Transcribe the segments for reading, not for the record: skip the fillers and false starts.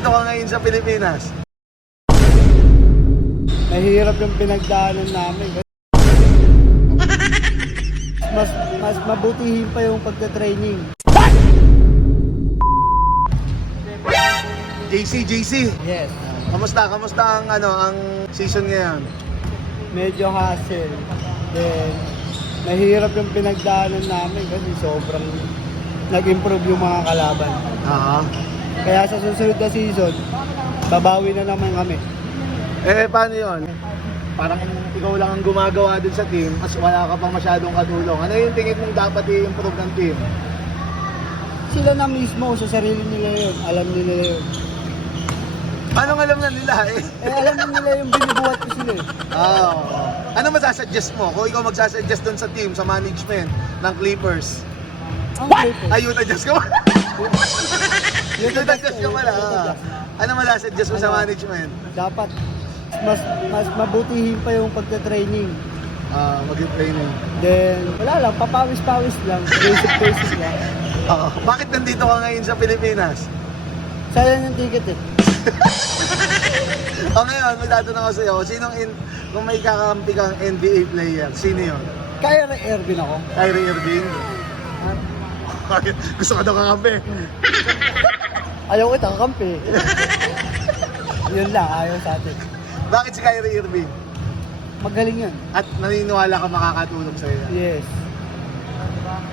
nandito ka ngayon sa Pilipinas? Mahirap yung pinagdaanan namin. Mas mabutihin pa yung pagta-training. JC. Yes. Kamusta ang ang season ngayon? Medyo hassle. Then, mahirap yung pinagdaanan namin kasi sobrang nag-improve yung mga kalaban. Kaya sa susunod na season, babawi na naman kami. Paano yun? Parang ikaw lang ang gumagawa dun sa team, mas wala ka pang masyadong katulong. Ano yung tingin mong dapat i-improve ng team? Sila na mismo, sa sarili nila yun. Alam nila yun. Anong alam na nila eh? Alam na nila yung binubuhat ko sila eh. Ano masasuggest mo? Kung ikaw magsasuggest dun sa team, sa management ng Clippers? Ang Clippers. Ayun, adjust ka pala. Yun, adjust ka pala. Ano masasuggest mo sa management? Dapat mas mabutihin pa yung pagta-training. Mag-training. Then, wala lang, papawis-pawis lang. Basic lang. Bakit nandito ka ngayon sa Pilipinas? Sayang yung ticket eh. Ngayon, magtatanong ako sa'yo, kung may kakampi kang NBA player, sino yun? Kyrie Irving ako. Kyrie Irving? Gusto ka daw kakampi? Ayaw kita kakampi. Yun lang, ayaw sa atin. Bakit si Kyrie Irving? Magaling yun. At naniniwala ka makakatulong sa'yo? Yes.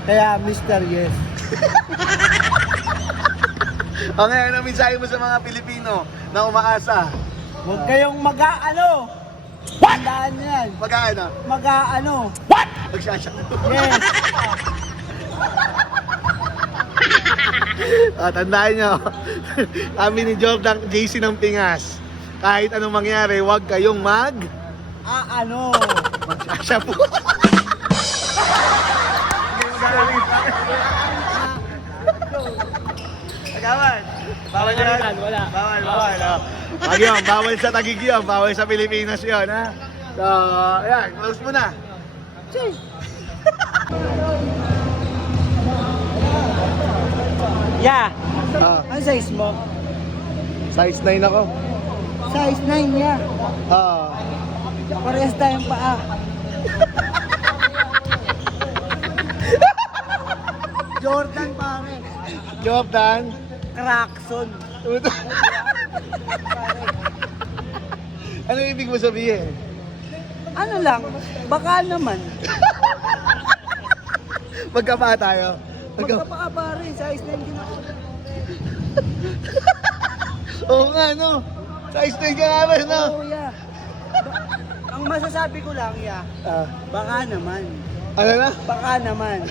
Kaya Mr. Yes. Ngayon, ano mensahe mo sa mga Pilipino na umaasa? Huwag kayong mag-aano. Tandaan nyo yan. Mag-aano? Mag-aano. Magsasyak. Yes. Tandaan nyo, kami ni Jordan JC ng Pingas. Kahit anong mangyari, huwag kayong Ano. magsasyak po. Agawan. Bawal yan. Wala. Bawal. Wag yun, bawal sa Taguig yun, bawal sa Pilipinas yun, ha? So, ayan, close mo na. Yeah. Ah, Ano size mo? size 9 ako. Size 9, yeah. Ah, Parehas tayong paa. Jordan pare. Jordan. Clarkson. Ano ibig mo sabihin? Ano lang, baka naman. Magkapa tayo. Magkapaa pare, size 9 din ako. Oo nga, no? Size 9 ka nga ba, no? Oh, yeah. Ang masasabi ko lang, yeah, Ah, baka naman. ano na? Baka naman.